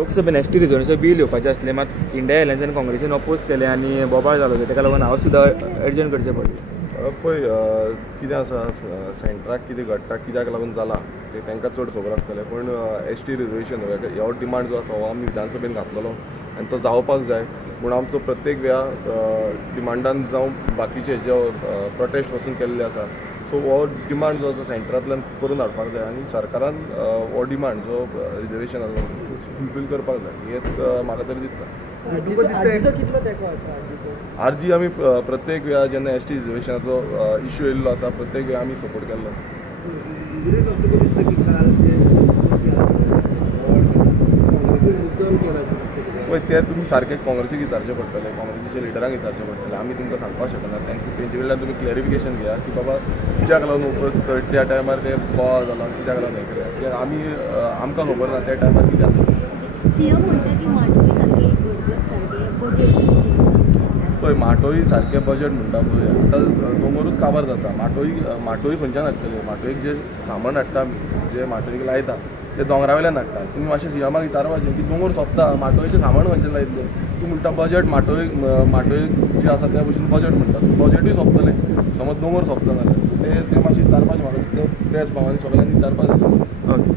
लोकसभेन ST रिजर्वेशनाचें bill येवपाचें आसलें, मात इंडिया एलायन्स आनी काँग्रेसीन अपोज केलें आनी बोबाळ जालो, ताका लागून हांव सुद्दां एडजस्ट करचें पडलें. पळय कितें आसा, सेंटराक कितें घडटा, कित्याक लागून जाला तें तांकां चड खबर आसतलें. पण एसटी रिजर्वेशन हो डिमांड जो आसा हो आमी विधानसभेन घातलेलो आनी तो जावपाक जाय. पूण आमचो प्रत्येक वेळा डिमांडान जावं बाकीचे जे प्रोटेस्ट वचून केल्ले आसा, सो हो डिमांड जो आसा सेंटरांतल्यान करून हाडपाक जाय आनी सरकारान हो डिमांड जो रिजर्वेशनाचो फुलफील करपाक जाय, हें म्हाका तरी दिसता. आरजी आमी प्रत्येक वेळा जेन्ना एसटी रिजर्वेशनाचो इश्यू येयल्लो आसा, प्रत्येक वेळा आमी सपोर्ट केल्लो. पळय तें तुमी सारकें काँग्रेसीक विचारचें पडटलें, काँग्रेसीच्या लिडरांक विचारचें पडटलें. आमी तुमकां सांगपाक शकना. तेंचे कडल्यान तुमी क्लॅरिफिकेशन घेया की बाबा कित्याक लागून त्या टायमार ते बोवाळ जालो, कित्याक लागून हें केलें. कित्याक आमी आमकां खबर ना त्या टायमार कित्याक. सीएम म्हणटा की माटोळी सारके पळय माटोळी सारकें बजेट म्हणटा पळय, आतां दोंगरूच काबार जाता. माटोळी खंयच्यान हाडटले? माटोळीक जे सामान हाडटा आमी, जे माटोळीक लायता ते दोंगरा वयल्यान हाडटा. तुमी मातशें सीएमाक विचारपाचें की दोंगर सोंपता, माटोळीचें सामान खंयच्यान लायतले? तूं म्हणटा बजेट, माटोळी जे आसा त्या भशेन बजेट म्हणटा, सो बजेटूय सोंपतलें समज दोंगर सोंपता जाल्यार. ते मातशें विचारपाचें म्हाका दिसता. प्रेस भावांनी सगळ्यांनी विचारपाक जाय.